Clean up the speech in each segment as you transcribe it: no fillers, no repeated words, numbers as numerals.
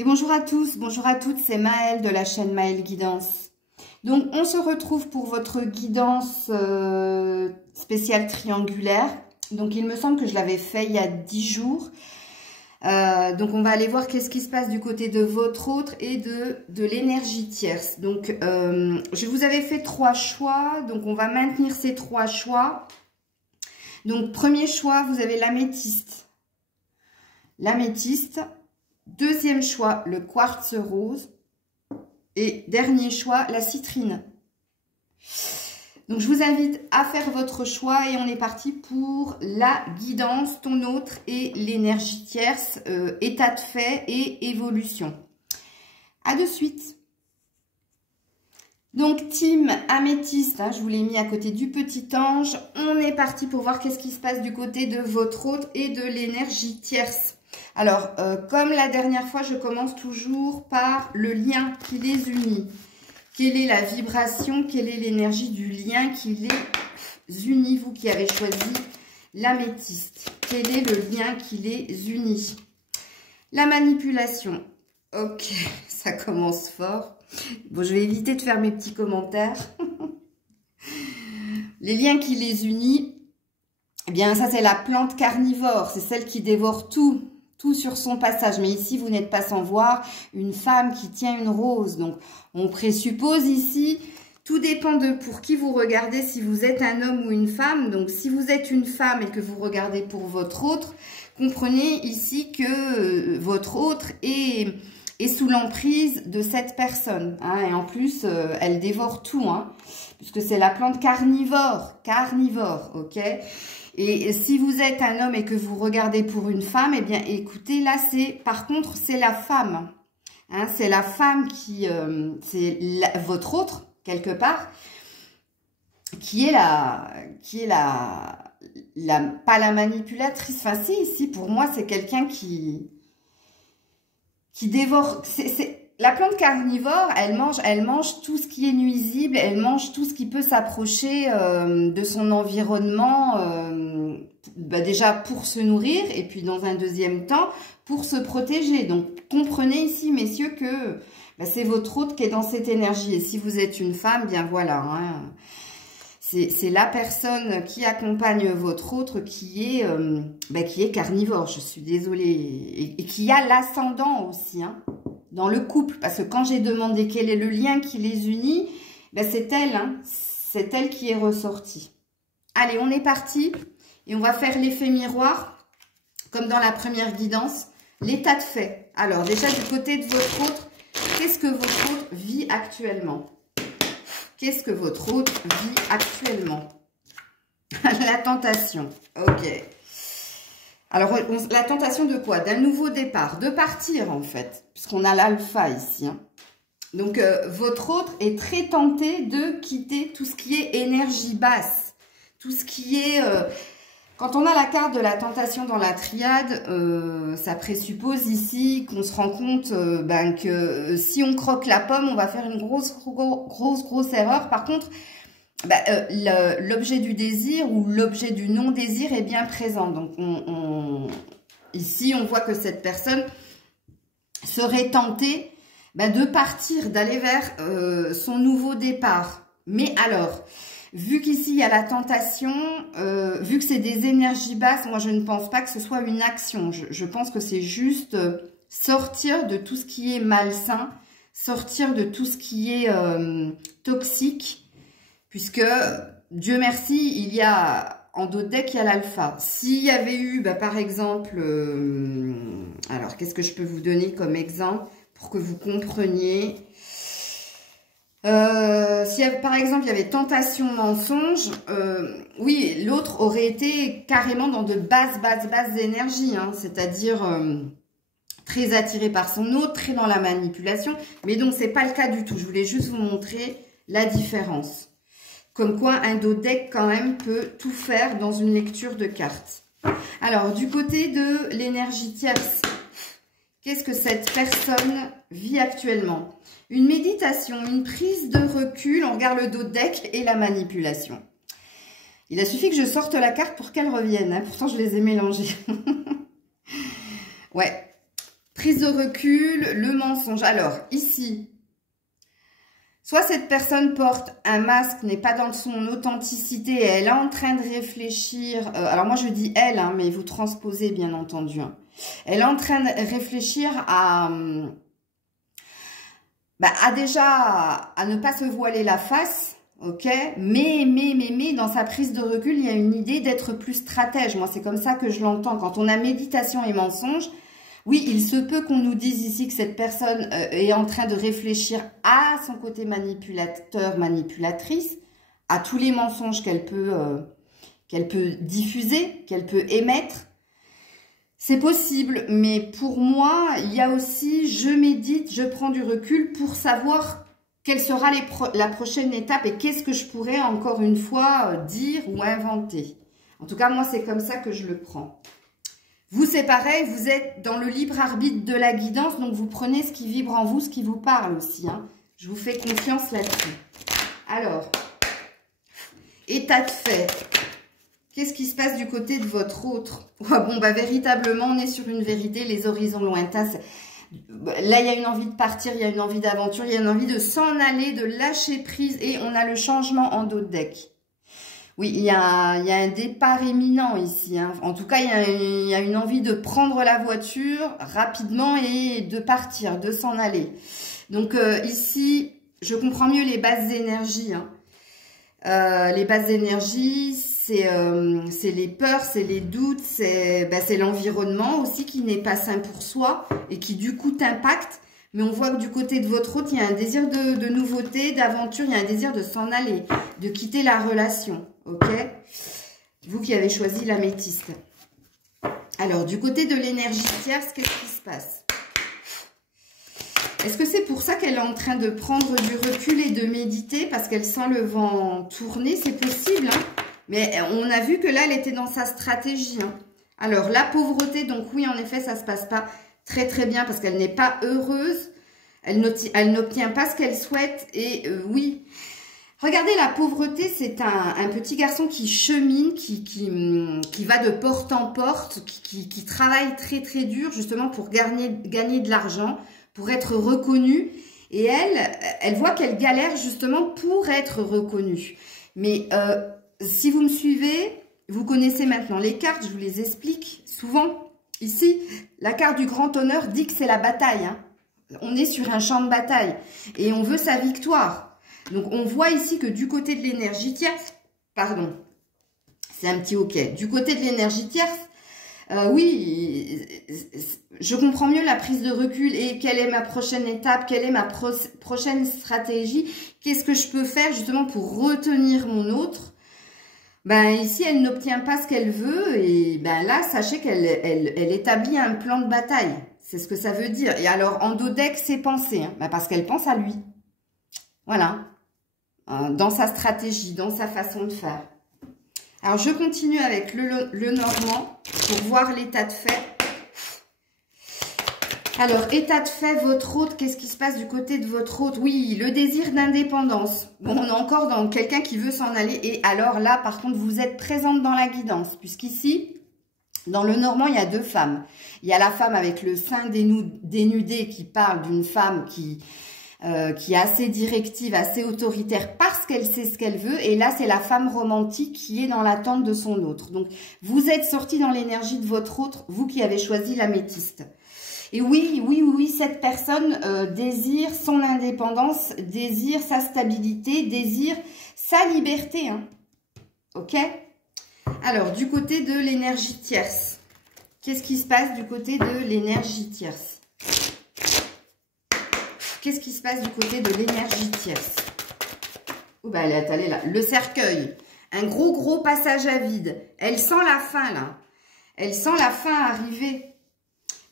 Et bonjour à tous, bonjour à toutes, c'est Maëlle de la chaîne Maëlle Guidance. Donc on se retrouve pour votre guidance spéciale triangulaire. Donc il me semble que je l'avais fait il y a 10 jours. Donc on va aller voir qu'est-ce qui se passe du côté de votre autre et de l'énergie tierce. Donc je vous avais fait 3 choix, donc on va maintenir ces 3 choix. Donc premier choix, vous avez l'améthyste. L'améthyste. Deuxième choix, le quartz rose. Et dernier choix, la citrine. Donc, je vous invite à faire votre choix et on est parti pour la guidance, ton autre et l'énergie tierce, état de fait et évolution. À de suite. Donc, team améthyste, hein, je vous l'ai mis à côté du petit ange. On est parti pour voir qu'est-ce qui se passe du côté de votre autre et de l'énergie tierce. Alors, comme la dernière fois, je commence toujours par le lien qui les unit. Quelle est la vibration, quelle est l'énergie du lien qui les unit, vous qui avez choisi l'améthyste. Quel est le lien qui les unit? La manipulation. Ok, ça commence fort. Bon, je vais éviter de faire mes petits commentaires. Les liens qui les unit, eh bien, ça, c'est la plante carnivore. C'est celle qui dévore tout sur son passage. Mais ici, vous n'êtes pas sans voir une femme qui tient une rose. Donc, on présuppose ici, tout dépend de pour qui vous regardez, si vous êtes un homme ou une femme. Donc, si vous êtes une femme et que vous regardez pour votre autre, comprenez ici que votre autre est sous l'emprise de cette personne. Hein, et en plus, elle dévore tout, hein, puisque c'est la plante carnivore, ok. Et si vous êtes un homme et que vous regardez pour une femme, eh bien, écoutez, là, par contre, c'est la femme. Hein, c'est la femme qui, c'est votre autre, quelque part, qui est pas la manipulatrice. Enfin, si, ici, pour moi, c'est quelqu'un qui dévore. La plante carnivore, elle mange tout ce qui est nuisible, elle mange tout ce qui peut s'approcher de son environnement, déjà pour se nourrir et puis dans un deuxième temps pour se protéger. Donc comprenez ici, messieurs, que c'est votre autre qui est dans cette énergie. Et si vous êtes une femme, bien voilà, hein, c'est la personne qui accompagne votre autre qui est carnivore, je suis désolée, et qui a l'ascendant aussi, hein, dans le couple, parce que quand j'ai demandé quel est le lien qui les unit, c'est elle, hein, c'est elle qui est ressortie. Allez, on est parti et on va faire l'effet miroir, comme dans la première guidance, l'état de fait. Alors, déjà du côté de votre autre, qu'est-ce que votre autre vit actuellement? Qu'est-ce que votre autre vit actuellement? La tentation, ok. Alors, la tentation de quoi? D'un nouveau départ, de partir en fait, puisqu'on a l'alpha ici. Hein. Donc, votre autre est très tenté de quitter tout ce qui est énergie basse, tout ce qui est... quand on a la carte de la tentation dans la triade, ça présuppose ici qu'on se rend compte que si on croque la pomme, on va faire une grosse erreur. Par contre... l'objet du désir ou l'objet du non-désir est bien présent. Donc, ici, on voit que cette personne serait tentée de partir, d'aller vers son nouveau départ. Mais alors, vu qu'ici, il y a la tentation, vu que c'est des énergies basses, moi, je ne pense pas que ce soit une action. Je pense que c'est juste sortir de tout ce qui est malsain, sortir de tout ce qui est toxique. Puisque, Dieu merci, il y a, en d'autres decks, il y a l'alpha. S'il y avait eu, par exemple, alors, qu'est-ce que je peux vous donner comme exemple pour que vous compreniez? Si, par exemple, il y avait tentation, mensonge, oui, l'autre aurait été carrément dans de basses énergies, hein, c'est-à-dire... très attiré par son autre, très dans la manipulation. Mais donc, c'est pas le cas du tout. Je voulais juste vous montrer la différence. Comme quoi, un dos deck, quand même, peut tout faire dans une lecture de cartes. Alors, du côté de l'énergie tierce, qu'est-ce que cette personne vit actuellement? Une méditation, une prise de recul. On regarde le dos deck et la manipulation. Il a suffi que je sorte la carte pour qu'elle revienne. Hein. Pourtant, je les ai mélangées. Ouais. Prise de recul, le mensonge. Alors, ici, soit cette personne porte un masque, n'est pas dans son authenticité et elle est en train de réfléchir. Alors moi, je dis elle, hein, mais vous transposez bien entendu. Hein. Elle est en train de réfléchir à ne pas se voiler la face. Ok, mais, dans sa prise de recul, il y a une idée d'être plus stratège. Moi, c'est comme ça que je l'entends. Quand on a méditation et mensonge, oui, il se peut qu'on nous dise ici que cette personne est en train de réfléchir à son côté manipulateur, manipulatrice, à tous les mensonges qu'elle peut diffuser, qu'elle peut émettre. C'est possible, mais pour moi, il y a aussi, je médite, je prends du recul pour savoir quelle sera la prochaine étape et qu'est-ce que je pourrais encore une fois dire ou inventer. En tout cas, moi, c'est comme ça que je le prends. Vous, c'est pareil, vous êtes dans le libre arbitre de la guidance, donc vous prenez ce qui vibre en vous, ce qui vous parle aussi. Hein. Je vous fais confiance là-dessus. Alors, état de fait. Qu'est-ce qui se passe du côté de votre autre? Bon, bah véritablement, on est sur une vérité, les horizons lointains. Là, il y a une envie de partir, il y a une envie d'aventure, il y a une envie de s'en aller, de lâcher prise. Et on a le changement en dos de deck. Oui, il y a un départ imminent ici. Hein. En tout cas, il y a une envie de prendre la voiture rapidement et de partir, de s'en aller. Donc ici, je comprends mieux les bases d'énergie. Hein. Les bases d'énergie, c'est les peurs, c'est les doutes, c'est l'environnement aussi qui n'est pas sain pour soi et qui du coup t'impacte. Mais on voit que du côté de votre autre, il y a un désir de nouveauté, d'aventure, il y a un désir de s'en aller, de quitter la relation. Ok? Vous qui avez choisi l'améthyste. Alors, du côté de l'énergie tierce, qu'est-ce qui se passe? Est-ce que c'est pour ça qu'elle est en train de prendre du recul et de méditer parce qu'elle sent le vent tourner? C'est possible, hein? Mais on a vu que là, elle était dans sa stratégie. Hein. Alors, la pauvreté, donc oui, en effet, ça ne se passe pas très très bien parce qu'elle n'est pas heureuse. Elle n'obtient pas ce qu'elle souhaite. Et oui, regardez, la pauvreté, c'est un petit garçon qui chemine, qui va de porte en porte, qui travaille très très dur justement pour gagner de l'argent, pour être reconnue. Et elle voit qu'elle galère justement pour être reconnue. Mais si vous me suivez, vous connaissez maintenant les cartes, je vous les explique souvent. Ici, la carte du grand honneur dit que c'est la bataille. Hein. On est sur un champ de bataille et on veut sa victoire. Donc, on voit ici que du côté de l'énergie tierce, pardon, c'est un petit ok. Du côté de l'énergie tierce, oui, je comprends mieux la prise de recul et quelle est ma prochaine étape, quelle est ma prochaine stratégie, qu'est-ce que je peux faire justement pour retenir mon autre. Ben ici, elle n'obtient pas ce qu'elle veut et ben là, sachez qu'elle établit un plan de bataille. C'est ce que ça veut dire. Et alors, en dos deck, c'est penser, hein, ben parce qu'elle pense à lui. Voilà. Dans sa stratégie, dans sa façon de faire. Alors, je continue avec le Normand pour voir l'état de fait. Alors, état de fait, votre hôte, qu'est-ce qui se passe du côté de votre hôte? Oui, le désir d'indépendance. Bon, on est encore dans quelqu'un qui veut s'en aller. Et alors là, par contre, vous êtes présente dans la guidance. Puisqu'ici, dans le Normand, il y a deux femmes. Il y a la femme avec le sein dénudé qui parle d'une femme qui est assez directive, assez autoritaire parce qu'elle sait ce qu'elle veut. Et là, c'est la femme romantique qui est dans l'attente de son autre. Donc, vous êtes sorti dans l'énergie de votre autre, vous qui avez choisi l'améthyste. Et oui, cette personne désire son indépendance, désire sa stabilité, désire sa liberté. Hein. Ok? Alors, du côté de l'énergie tierce, qu'est-ce qui se passe du côté de l'énergie tierce? Qu'est-ce qui se passe du côté de l'énergie tierce? Oh, bah, elle est allée là. Le cercueil. Un gros passage à vide. Elle sent la fin, là. Elle sent la fin arriver.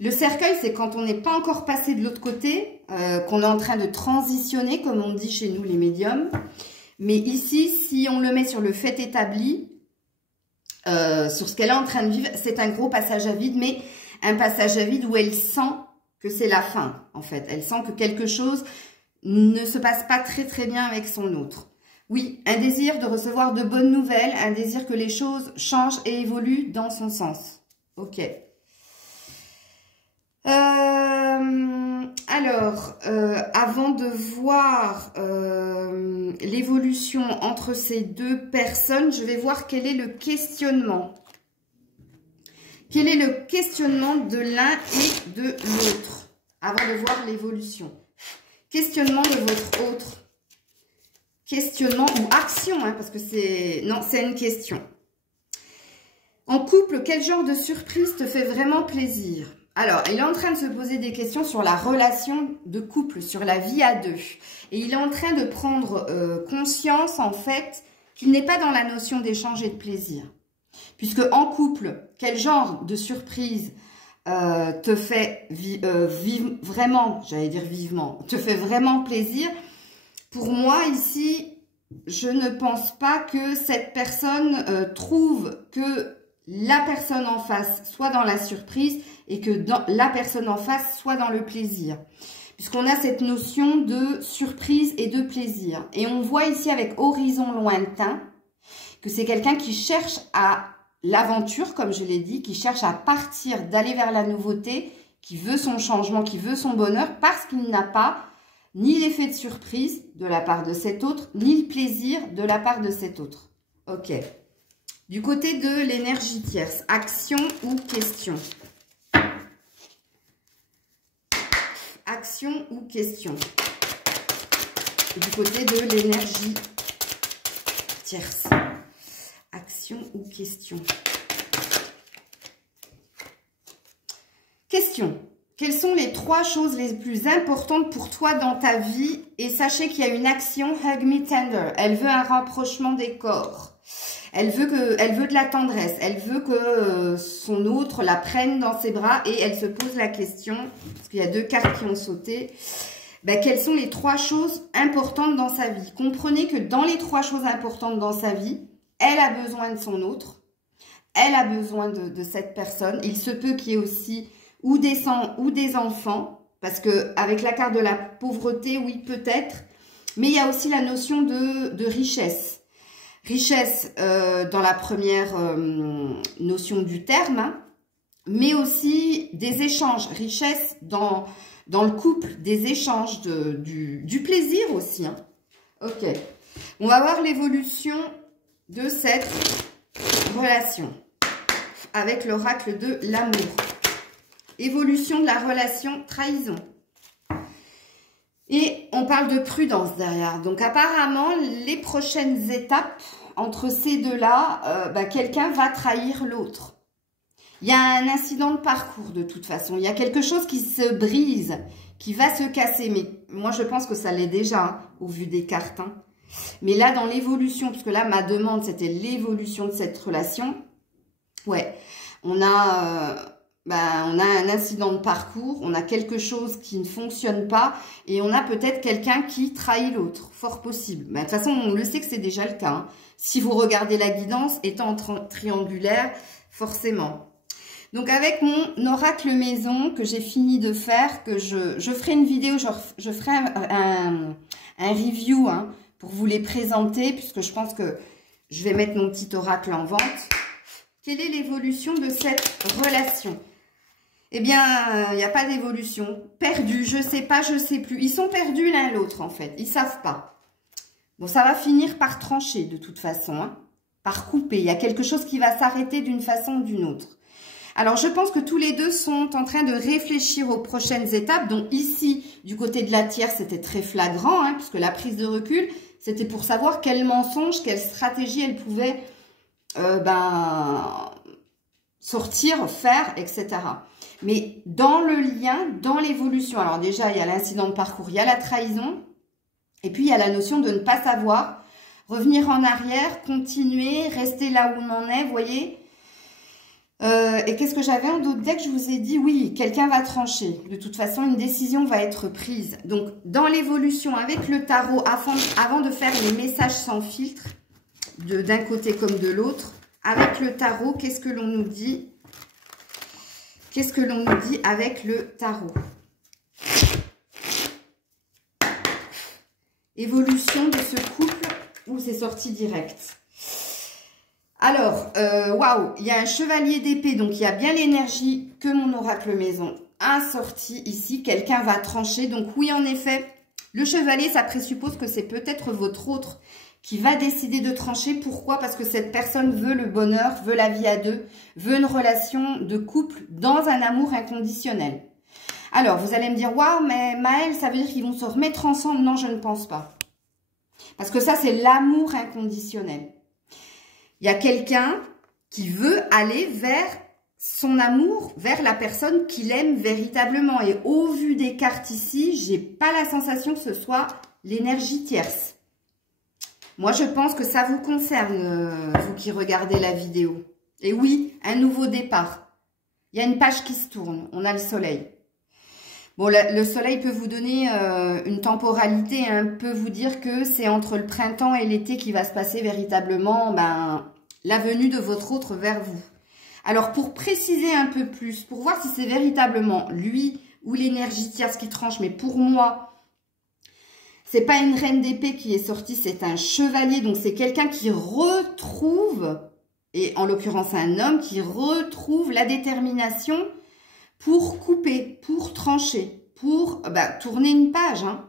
Le cercueil, c'est quand on n'est pas encore passé de l'autre côté, qu'on est en train de transitionner, comme on dit chez nous les médiums. Mais ici, si on le met sur le fait établi, sur ce qu'elle est en train de vivre, c'est un gros passage à vide, mais un passage à vide où elle sent que c'est la fin, en fait. Elle sent que quelque chose ne se passe pas très bien avec son autre. Oui, un désir de recevoir de bonnes nouvelles, un désir que les choses changent et évoluent dans son sens. Ok. Alors, avant de voir l'évolution entre ces deux personnes, je vais voir quel est le questionnement. Quel est le questionnement de l'un et de l'autre avant de voir l'évolution? Questionnement de votre autre. Questionnement ou action, hein, parce que c'est... Non, c'est une question. En couple, quel genre de surprise te fait vraiment plaisir? Alors, il est en train de se poser des questions sur la relation de couple, sur la vie à deux. Et il est en train de prendre conscience, en fait, qu'il n'est pas dans la notion d'échange et de plaisir. Puisque en couple, quel genre de surprise te fait vraiment, j'allais dire vivement, te fait vraiment plaisir? Pour moi, ici, je ne pense pas que cette personne trouve que la personne en face soit dans la surprise et que la personne en face soit dans le plaisir. Puisqu'on a cette notion de surprise et de plaisir. Et on voit ici avec horizon lointain que c'est quelqu'un qui cherche à l'aventure, comme je l'ai dit, qui cherche à partir, d'aller vers la nouveauté, qui veut son changement, qui veut son bonheur, parce qu'il n'a pas ni l'effet de surprise de la part de cet autre, ni le plaisir de la part de cet autre. Ok. Du côté de l'énergie tierce, action ou question? Action ou question? Du côté de l'énergie tierce. Action ou question? Question. Quelles sont les 3 choses les plus importantes pour toi dans ta vie? Et sachez qu'il y a une action, hug me tender. Elle veut un rapprochement des corps. Elle veut de la tendresse. Elle veut que son autre la prenne dans ses bras et elle se pose la question, parce qu'il y a 2 cartes qui ont sauté. Ben, quelles sont les 3 choses importantes dans sa vie? Comprenez que dans les 3 choses importantes dans sa vie, elle a besoin de son autre. Elle a besoin de cette personne. Il se peut qu'il y ait aussi ou des enfants, parce que avec la carte de la pauvreté, oui, peut-être, mais il y a aussi la notion de richesse. Richesse dans la première notion du terme, hein, mais aussi des échanges. Richesse dans le couple, des échanges, du plaisir aussi. Hein. Ok, on va voir l'évolution de cette relation avec l'oracle de l'amour. Évolution de la relation, trahison. Et on parle de prudence derrière. Donc apparemment, les prochaines étapes entre ces deux-là, quelqu'un va trahir l'autre. Il y a un incident de parcours de toute façon. Il y a quelque chose qui se brise, qui va se casser. Mais moi, je pense que ça l'est déjà, hein, au vu des cartes. Hein. Mais là, dans l'évolution, parce que là, ma demande, c'était l'évolution de cette relation. Ouais, on a un incident de parcours, on a quelque chose qui ne fonctionne pas et on a peut-être quelqu'un qui trahit l'autre, fort possible. De toute façon, on le sait que c'est déjà le cas. Hein. Si vous regardez la guidance, étant triangulaire, forcément. Donc, avec mon oracle maison que j'ai fini de faire, que je ferai une vidéo, je ferai un review hein, pour vous les présenter, puisque je pense que je vais mettre mon petit oracle en vente. Quelle est l'évolution de cette relation ? Eh bien, il n'y a pas d'évolution. Perdu, je sais pas, je sais plus. Ils sont perdus l'un l'autre, en fait. Ils savent pas. Bon, ça va finir par trancher, de toute façon. Hein, par couper. Il y a quelque chose qui va s'arrêter d'une façon ou d'une autre. Alors, je pense que tous les deux sont en train de réfléchir aux prochaines étapes. Donc, ici, du côté de la tierce, c'était très flagrant, hein, puisque la prise de recul, c'était pour savoir quel mensonge, quelle stratégie elle pouvait sortir, faire, etc. Mais dans le lien, dans l'évolution, alors déjà, il y a l'incident de parcours, il y a la trahison, et puis il y a la notion de ne pas savoir, revenir en arrière, continuer, rester là où on en est, vous voyez. Et qu'est-ce que j'avais en d'autres decks? Je vous ai dit, oui, quelqu'un va trancher. De toute façon, une décision va être prise. Donc, dans l'évolution, avec le tarot, avant de faire les messages sans filtre, d'un côté comme de l'autre, avec le tarot, qu'est-ce que l'on nous dit? Qu'est-ce que l'on nous dit avec le tarot? Évolution de ce couple où c'est sorti direct. Alors, waouh, il y a un chevalier d'épée, donc il y a bien l'énergie que mon oracle maison un sorti ici. Quelqu'un va trancher. Donc oui, en effet, le chevalier, ça présuppose que c'est peut-être votre autre qui va décider de trancher. Pourquoi? Parce que cette personne veut le bonheur, veut la vie à deux, veut une relation de couple dans un amour inconditionnel. Alors, vous allez me dire, waouh, mais Maëlle, ça veut dire qu'ils vont se remettre ensemble? Non, je ne pense pas. Parce que ça, c'est l'amour inconditionnel. Il y a quelqu'un qui veut aller vers son amour, vers la personne qu'il aime véritablement. Et au vu des cartes ici, j'ai pas la sensation que ce soit l'énergie tierce. Moi, je pense que ça vous concerne, vous qui regardez la vidéo. Et oui, un nouveau départ. Il y a une page qui se tourne. On a le soleil. Bon, le soleil peut vous donner une temporalité, hein, peut vous dire que c'est entre le printemps et l'été qui va se passer véritablement la venue de votre autre vers vous. Alors, pour préciser un peu plus, pour voir si c'est véritablement lui ou l'énergie tierce qui tranche, mais pour moi, c'est pas une reine d'épée qui est sortie, c'est un chevalier. Donc, c'est quelqu'un qui retrouve, et en l'occurrence un homme, qui retrouve la détermination pour couper, pour trancher, pour tourner une page. Hein.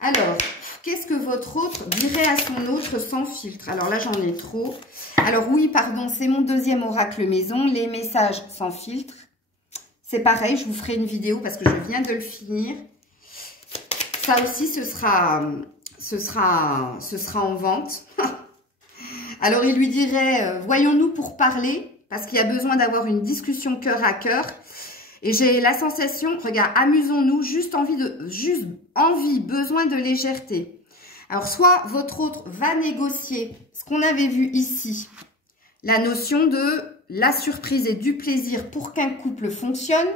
Alors, qu'est-ce que votre autre dirait à son autre sans filtre? Alors là, j'en ai trop. Alors oui, pardon, c'est mon deuxième oracle maison, les messages sans filtre. C'est pareil, je vous ferai une vidéo parce que je viens de le finir. Ça aussi, ce sera en vente. Alors, il lui dirait, voyons-nous pour parler, parce qu'il y a besoin d'avoir une discussion cœur à cœur. Et j'ai la sensation, regarde, amusons-nous, juste envie, besoin de légèreté. Alors, soit votre autre va négocier ce qu'on avait vu ici, la notion de la surprise et du plaisir pour qu'un couple fonctionne.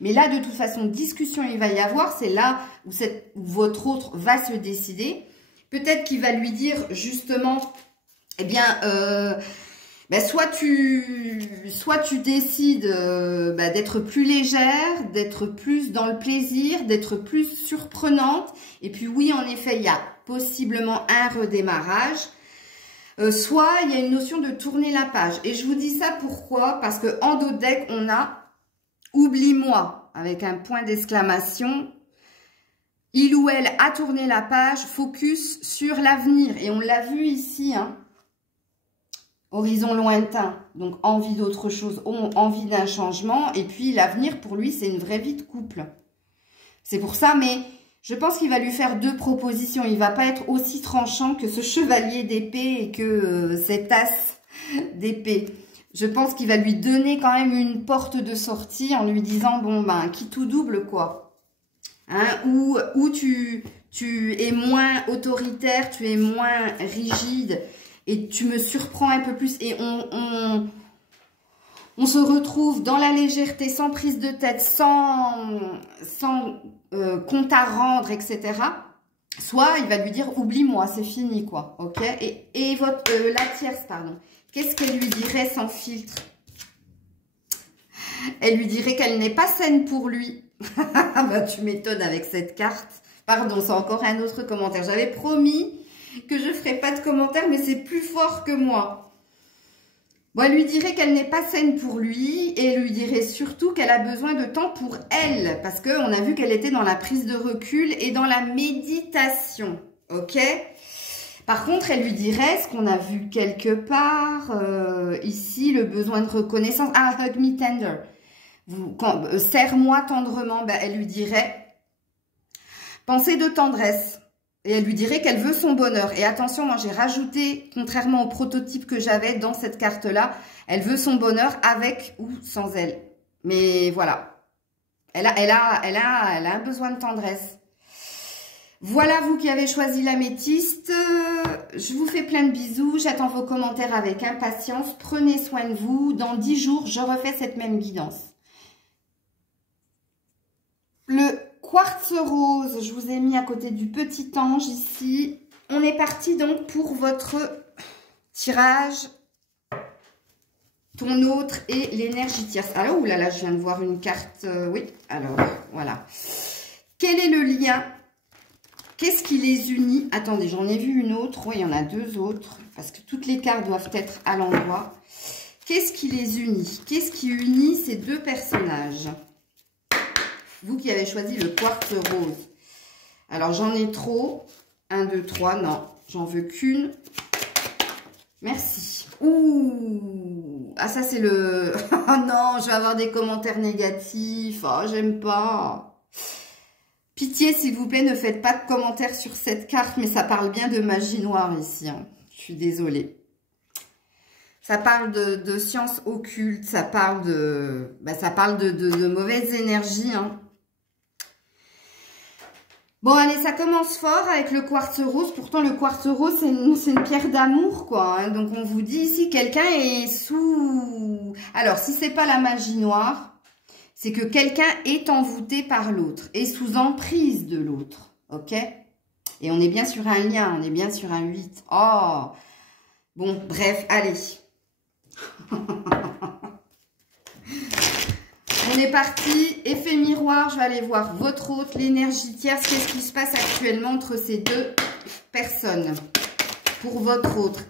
Mais là, de toute façon, discussion il va y avoir. C'est là où votre autre va se décider. Peut-être qu'il va lui dire justement, eh bien, soit tu décides d'être plus légère, d'être plus dans le plaisir, d'être plus surprenante. Et puis oui, en effet, il y a possiblement un redémarrage. Soit il y a une notion de tourner la page. Et je vous dis ça pourquoi? Parce que en dos de deck, on a « Oublie-moi » avec un point d'exclamation. Il ou elle a tourné la page, focus sur l'avenir. Et on l'a vu ici, hein. Horizon lointain, donc envie d'autre chose, envie d'un changement. Et puis l'avenir, pour lui, c'est une vraie vie de couple. C'est pour ça, mais je pense qu'il va lui faire deux propositions. Il ne va pas être aussi tranchant que ce chevalier d'épée et que cet as d'épée. Je pense qu'il va lui donner quand même une porte de sortie en lui disant, bon, qui tout double, quoi. Hein, où tu es moins autoritaire, tu es moins rigide et tu me surprends un peu plus. Et on se retrouve dans la légèreté, sans prise de tête, sans compte à rendre, etc. Soit il va lui dire, oublie-moi, c'est fini, quoi. Ok. Et la tierce, pardon. Qu'est-ce qu'elle lui dirait sans filtre? Elle lui dirait qu'elle n'est pas saine pour lui. Tu m'étonnes avec cette carte. Pardon, c'est encore un autre commentaire. J'avais promis que je ne ferais pas de commentaire, mais c'est plus fort que moi. Bon, elle lui dirait qu'elle n'est pas saine pour lui et elle lui dirait surtout qu'elle a besoin de temps pour elle. Parce qu'on a vu qu'elle était dans la prise de recul et dans la méditation. Ok ? Par contre, elle lui dirait, ce qu'on a vu quelque part, ici, le besoin de reconnaissance. Ah, hug me tender. Serre-moi tendrement. Elle lui dirait, pensée de tendresse. Et elle lui dirait qu'elle veut son bonheur. Et attention, moi, j'ai rajouté, contrairement au prototype que j'avais dans cette carte-là, elle veut son bonheur avec ou sans elle. Mais voilà. Elle a un besoin de tendresse. Voilà, vous qui avez choisi l'améthyste, je vous fais plein de bisous, j'attends vos commentaires avec impatience, prenez soin de vous, dans 10 jours, je refais cette même guidance. Le quartz rose, je vous ai mis à côté du petit ange ici. On est parti donc pour votre tirage, ton autre et l'énergie tierce. Alors, oulala, je viens de voir une carte, oui, alors, voilà. Quel est le lien ? Qu'est-ce qui les unit? Attendez, j'en ai vu une autre. Oui, il y en a deux autres. Parce que toutes les cartes doivent être à l'endroit. Qu'est-ce qui les unit? Qu'est-ce qui unit ces deux personnages? Vous qui avez choisi le quartz rose. Alors, j'en ai trop. 1, 2, 3. Non, j'en veux qu'une. Merci. Ouh. Ah, ça, c'est le... Oh non, je vais avoir des commentaires négatifs. Oh, j'aime pas. Pitié, s'il vous plaît, ne faites pas de commentaires sur cette carte. Mais ça parle bien de magie noire ici. Hein. Je suis désolée. Ça parle de sciences occultes. Ça parle de... Bah, ça parle de mauvaises énergies, hein. Bon, allez, ça commence fort avec le quartz rose. Pourtant, le quartz rose, c'est une pierre d'amour, quoi. Hein. Donc, on vous dit ici, quelqu'un est sous... Alors, si c'est pas la magie noire, c'est que quelqu'un est envoûté par l'autre, est sous emprise de l'autre, ok? Et on est bien sur un lien, on est bien sur un 8. Oh! Bon, bref, allez. On est parti, effet miroir, je vais aller voir votre hôte, l'énergie tierce, qu'est-ce qui se passe actuellement entre ces deux personnes. Pour votre autre,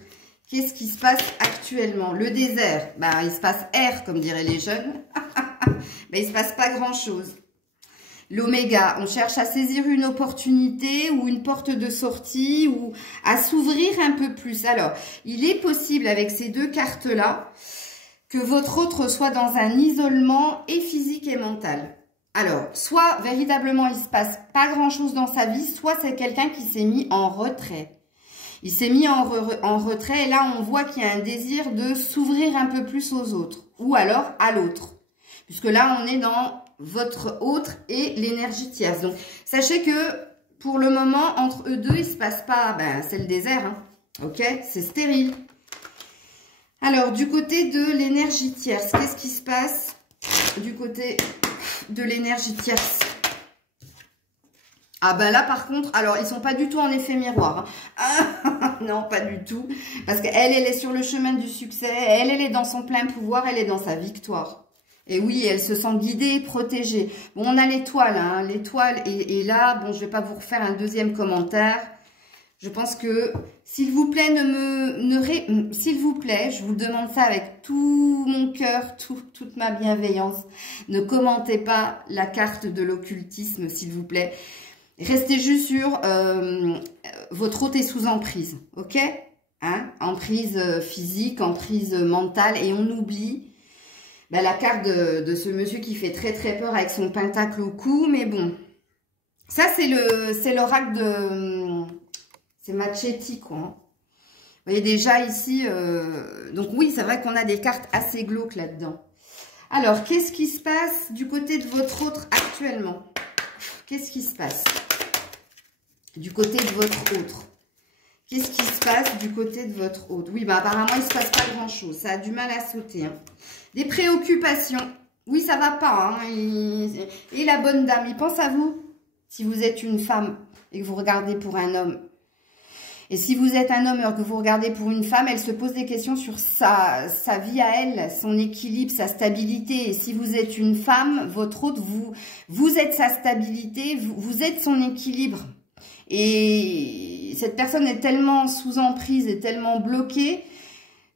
qu'est-ce qui se passe actuellement? Le désert, ben, il se passe R, comme diraient les jeunes. Ben, il ne se passe pas grand-chose. L'oméga, on cherche à saisir une opportunité ou une porte de sortie ou à s'ouvrir un peu plus. Alors, il est possible avec ces deux cartes-là que votre autre soit dans un isolement et physique et mental. Alors, soit véritablement il se passe pas grand-chose dans sa vie, soit c'est quelqu'un qui s'est mis en retrait. Il s'est mis en retrait et là on voit qu'il y a un désir de s'ouvrir un peu plus aux autres ou alors à l'autre. Puisque là on est dans votre autre et l'énergie tierce. Donc, sachez que pour le moment, entre eux deux, il se passe pas, ben c'est le désert, hein. Ok, c'est stérile. Alors, du côté de l'énergie tierce, qu'est-ce qui se passe du côté de l'énergie tierce? Ah ben là, par contre, alors, ils sont pas du tout en effet miroir. Hein. Ah, non, pas du tout. Parce qu'elle, elle est sur le chemin du succès. Elle est dans son plein pouvoir. Elle est dans sa victoire. Et oui, elle se sent guidée, protégée. Bon, on a l'étoile, hein. L'étoile est là. Bon, je vais pas vous refaire un deuxième commentaire. Je pense que, s'il vous plaît, s'il vous plaît, je vous demande ça avec tout mon cœur, toute ma bienveillance. Ne commentez pas la carte de l'occultisme, s'il vous plaît. Restez juste sur votre hôte est sous emprise, ok? Hein? Emprise physique, emprise mentale, et on oublie ben, la carte de ce monsieur qui fait très très peur avec son pentacle au cou, mais bon. Ça, c'est l'oracle de... C'est Machetti, quoi. Vous voyez déjà ici... donc oui, c'est vrai qu'on a des cartes assez glauques là-dedans. Alors, qu'est-ce qui se passe du côté de votre autre actuellement? Qu'est-ce qui se passe du côté de votre autre? Qu'est-ce qui se passe du côté de votre autre? Oui, bah apparemment, il ne se passe pas grand-chose. Ça a du mal à sauter. Hein. Des préoccupations. Oui, ça va pas. Hein. Et la bonne dame, il pense à vous. Si vous êtes une femme et que vous regardez pour un homme. Et si vous êtes un homme et que vous regardez pour une femme, elle se pose des questions sur sa vie à elle, son équilibre, sa stabilité. Et si vous êtes une femme, votre autre, vous êtes sa stabilité, vous êtes son équilibre. Et cette personne est tellement sous emprise et tellement bloquée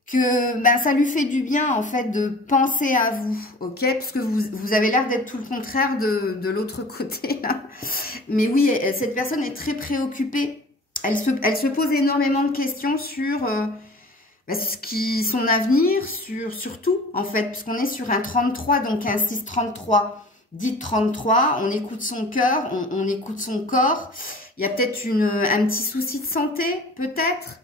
que ben, ça lui fait du bien en fait de penser à vous, ok? Parce que vous avez l'air d'être tout le contraire de l'autre côté, là. Mais oui, cette personne est très préoccupée. Elle se pose énormément de questions sur son avenir, sur tout, en fait. Parce qu'on est sur un 33, donc un 6-33. Dites 33, on écoute son cœur, on écoute son corps. Il y a peut-être un petit souci de santé, peut-être.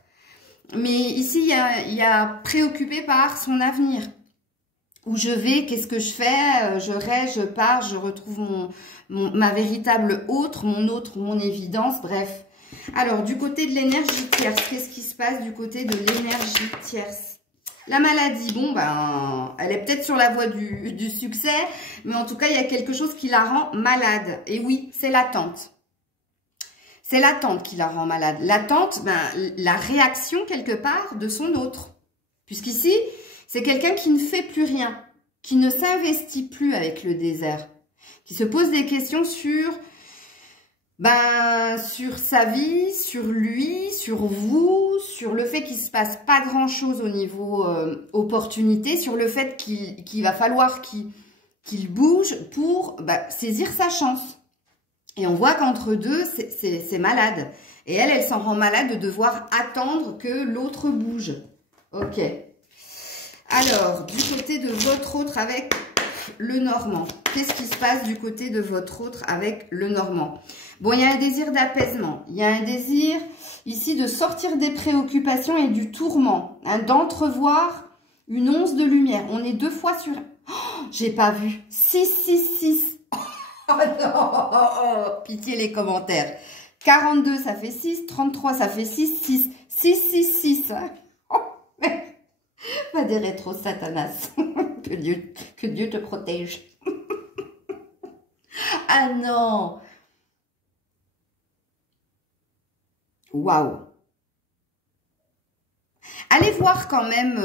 Mais ici, il y a préoccupé par son avenir. Où je vais, qu'est-ce que je fais? Je reste, je pars, je retrouve ma véritable autre, mon évidence, bref. Alors, du côté de l'énergie tierce, qu'est-ce qui se passe du côté de l'énergie tierce? La maladie, bon, ben, elle est peut-être sur la voie du succès, mais en tout cas, il y a quelque chose qui la rend malade. Et oui, c'est l'attente. C'est l'attente qui la rend malade. L'attente, ben, la réaction quelque part de son autre. Puisqu'ici, c'est quelqu'un qui ne fait plus rien, qui ne s'investit plus avec le désert, qui se pose des questions sur sa vie, sur lui, sur vous, sur le fait qu'il se passe pas grand chose au niveau opportunité, sur le fait qu'il va falloir qu'il bouge pour saisir sa chance. Et on voit qu'entre deux, c'est malade. Et elle s'en rend malade de devoir attendre que l'autre bouge. Ok. Alors, du côté de votre autre avec le Normand. Qu'est-ce qui se passe du côté de votre autre avec le Normand? Bon, il y a un désir d'apaisement. Il y a un désir ici de sortir des préoccupations et du tourment. Hein, d'entrevoir une once de lumière. On est 2 fois sur... Oh, j'ai pas vu. 6, 6, 6. Oh non, pitié les commentaires. 42, ça fait 6. 33, ça fait 6. 6, 6, 6, 6. Oh, pas des rétros Satanas. que Dieu te protège. Ah non. Waouh. Allez voir quand même,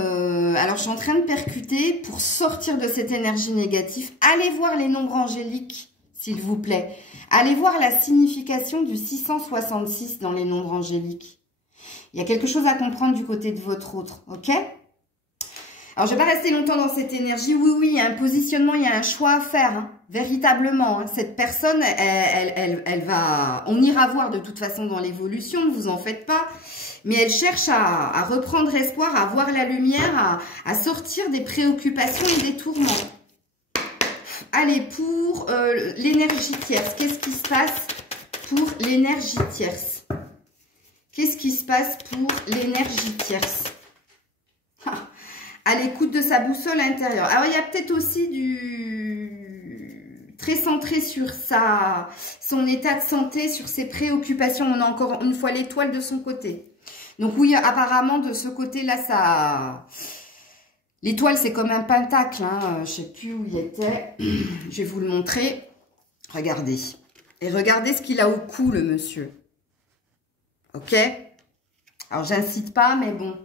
alors je suis en train de percuter pour sortir de cette énergie négative. Allez voir les nombres angéliques, s'il vous plaît. Allez voir la signification du 666 dans les nombres angéliques. Il y a quelque chose à comprendre du côté de votre autre, ok? Alors, je ne vais pas rester longtemps dans cette énergie. Oui, oui, il y a un positionnement, il y a un choix à faire, hein, véritablement. Hein. Cette personne, elle va... On ira voir de toute façon dans l'évolution, ne vous en faites pas. Mais elle cherche à reprendre espoir, à voir la lumière, à sortir des préoccupations et des tourments. Allez, pour l'énergie tierce, qu'est-ce qui se passe pour l'énergie tierce? Qu'est-ce qui se passe pour l'énergie tierce? À l'écoute de sa boussole intérieure. Alors, il y a peut-être aussi du... très centré sur son état de santé, sur ses préoccupations. On a encore une fois l'étoile de son côté. Donc oui, apparemment, de ce côté-là, ça... L'étoile, c'est comme un pentacle. Hein. Je ne sais plus où il était. Je vais vous le montrer. Regardez. Et regardez ce qu'il a au cou, le monsieur. Ok? Alors, j'incite pas, mais bon...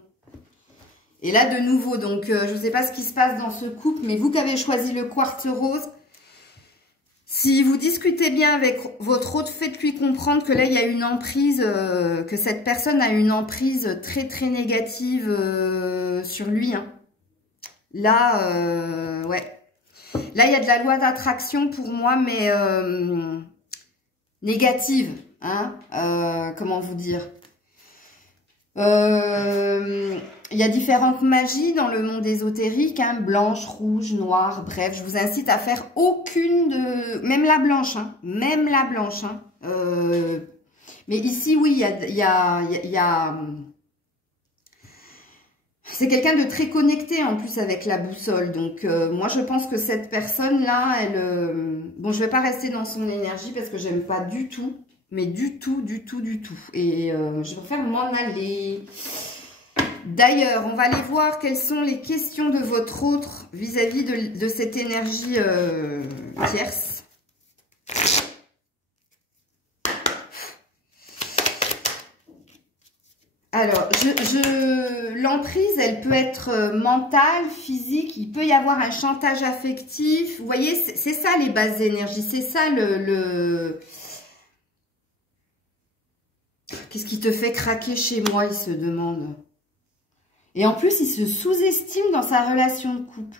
Et là, de nouveau, donc, je ne sais pas ce qui se passe dans ce couple, mais vous qui avez choisi le quartz rose, si vous discutez bien avec votre autre, faites-lui comprendre que là, il y a une emprise, que cette personne a une emprise très, très négative sur lui. Hein. Là, ouais. Là, il y a de la loi d'attraction pour moi, mais négative. Hein, comment vous dire il y a différentes magies dans le monde ésotérique, hein, blanche, rouge, noire, bref, je vous incite à faire aucune de... Même la blanche, hein, même la blanche. Hein, mais ici, oui, il y a... C'est quelqu'un de très connecté en plus avec la boussole. Donc, moi, je pense que cette personne-là, elle... Bon, je ne vais pas rester dans son énergie parce que j'aime pas du tout. Mais du tout, du tout, du tout. Et je préfère m'en aller... D'ailleurs, on va aller voir quelles sont les questions de votre autre vis-à-vis de cette énergie tierce. Alors, l'emprise, elle peut être mentale, physique, il peut y avoir un chantage affectif. Vous voyez, c'est ça les bases d'énergie, c'est ça le... Qu'est-ce qui te fait craquer chez moi, il se demande. Et en plus, il se sous-estime dans sa relation de couple.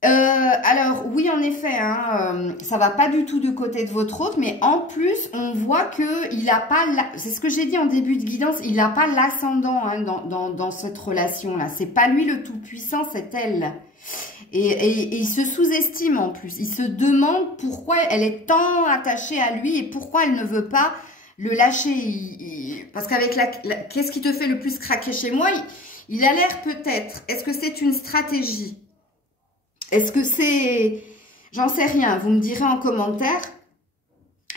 Alors, oui, en effet, hein, ça va pas du tout du côté de votre autre, mais en plus, on voit que il a pas, c'est ce que j'ai dit en début de guidance, il n'a pas l'ascendant hein, dans cette relation-là. C'est pas lui le tout-puissant, c'est elle. Et il se sous-estime en plus. Il se demande pourquoi elle est tant attachée à lui et pourquoi elle ne veut pas le lâcher. Parce qu'avec qu'est-ce qui te fait le plus craquer chez moi? Il a l'air peut-être. Est-ce que c'est une stratégie? Est-ce que c'est... J'en sais rien, vous me direz en commentaire.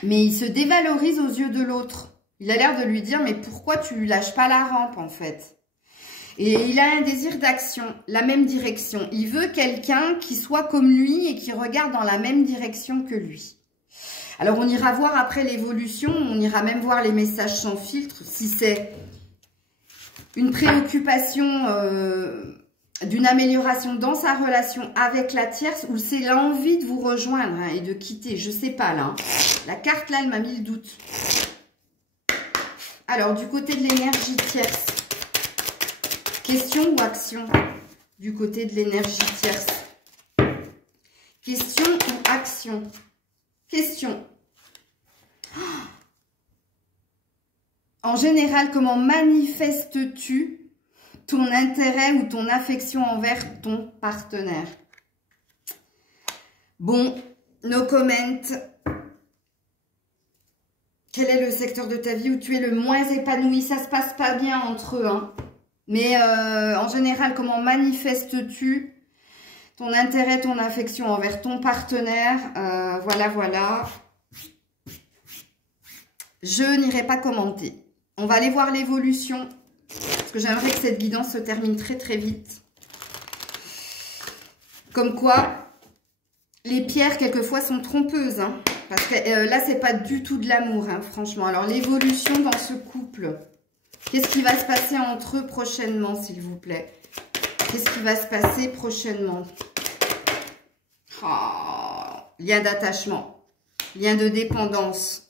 Mais il se dévalorise aux yeux de l'autre. Il a l'air de lui dire, mais pourquoi tu lâches pas la rampe en fait? Et il a un désir d'action, la même direction. Il veut quelqu'un qui soit comme lui et qui regarde dans la même direction que lui. Alors, on ira voir après l'évolution, on ira même voir les messages sans filtre, si c'est une préoccupation d'une amélioration dans sa relation avec la tierce ou c'est l'envie de vous rejoindre hein, et de quitter, je sais pas là. Hein. La carte là, elle m'a mis le doute. Alors, du côté de l'énergie tierce, question ou action du côté de l'énergie tierce? Question ou action? Question. En général, comment manifestes-tu ton intérêt ou ton affection envers ton partenaire? Bon, no comment. Quel est le secteur de ta vie où tu es le moins épanoui? Ça se passe pas bien entre eux, hein. Mais en général, comment manifestes-tu ton intérêt, ton affection envers ton partenaire? Voilà, voilà. Je n'irai pas commenter. On va aller voir l'évolution. Parce que j'aimerais que cette guidance se termine très très vite. Comme quoi, les pierres, quelquefois, sont trompeuses. Hein, parce que là, c'est pas du tout de l'amour, hein, franchement. Alors, l'évolution dans ce couple. Qu'est-ce qui va se passer entre eux prochainement, s'il vous plaît? Qu'est-ce qui va se passer prochainement? Oh, lien d'attachement. Lien de dépendance.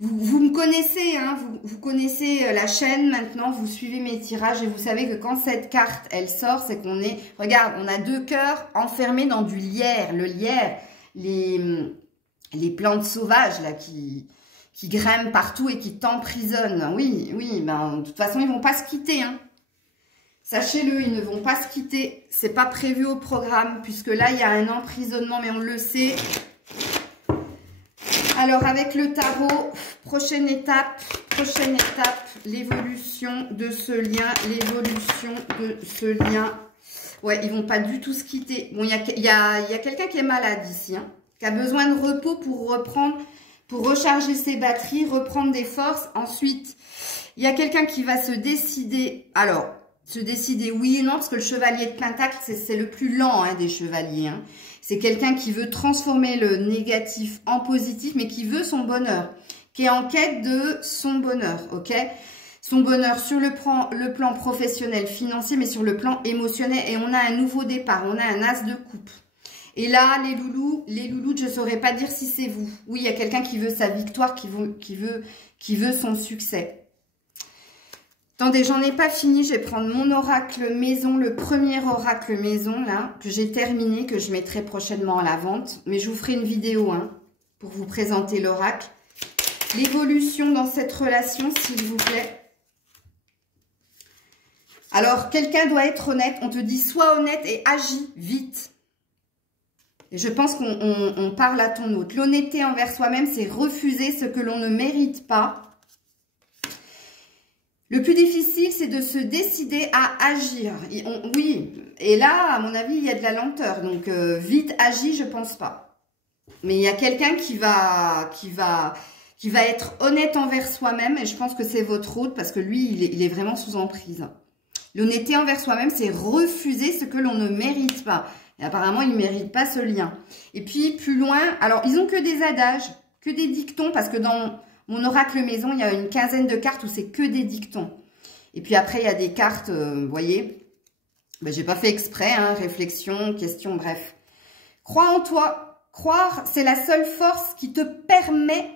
Vous me connaissez, hein, vous connaissez la chaîne maintenant, vous suivez mes tirages et vous savez que quand cette carte, elle sort, c'est qu'on est... Regarde, on a deux cœurs enfermés dans du lierre. Le lierre, les plantes sauvages là qui grimpent partout et qui t'emprisonnent. Oui, oui, ben, de toute façon, ils ne vont pas se quitter. Hein. Sachez-le, ils ne vont pas se quitter. C'est pas prévu au programme puisque là, il y a un emprisonnement, mais on le sait... Alors, avec le tarot, prochaine étape, l'évolution de ce lien, Ouais, ils vont pas du tout se quitter. Bon, il y a quelqu'un qui est malade ici, hein, qui a besoin de repos pour reprendre, pour recharger ses batteries, reprendre des forces. Ensuite, il y a quelqu'un qui va se décider, alors, se décider oui ou non, parce que le chevalier de Pentacle, c'est le plus lent hein, des chevaliers, hein. C'est quelqu'un qui veut transformer le négatif en positif, mais qui veut son bonheur, qui est en quête de son bonheur, ok? Son bonheur sur le plan professionnel, financier, mais sur le plan émotionnel. Et on a un nouveau départ, on a un as de coupe. Et là, les loulous, je ne saurais pas dire si c'est vous. Oui, il y a quelqu'un qui veut sa victoire, qui veut son succès. Attendez, j'en ai pas fini, je vais prendre mon oracle maison, le premier oracle maison, là, que j'ai terminé, que je mettrai prochainement à la vente. Mais je vous ferai une vidéo, hein, pour vous présenter l'oracle. L'évolution dans cette relation, s'il vous plaît. Alors, quelqu'un doit être honnête, on te dit sois honnête et agis vite. Et je pense qu'on parle à ton hôte. L'honnêteté envers soi-même, c'est refuser ce que l'on ne mérite pas. Le plus difficile, c'est de se décider à agir. Oui, et là, à mon avis, il y a de la lenteur. Donc, vite agi, je pense pas. Mais il y a quelqu'un qui va être honnête envers soi-même. Et je pense que c'est votre hôte parce que lui, il est vraiment sous emprise. L'honnêteté envers soi-même, c'est refuser ce que l'on ne mérite pas. Et apparemment, il ne mérite pas ce lien. Et puis, plus loin, alors, ils ont que des adages, que des dictons, parce que dans... Mon oracle maison, il y a une quinzaine de cartes où c'est que des dictons. Et puis après, il y a des cartes, vous voyez, ben, j'ai pas fait exprès, hein, réflexion, question, bref. Crois en toi. Croire, c'est la seule force qui te permet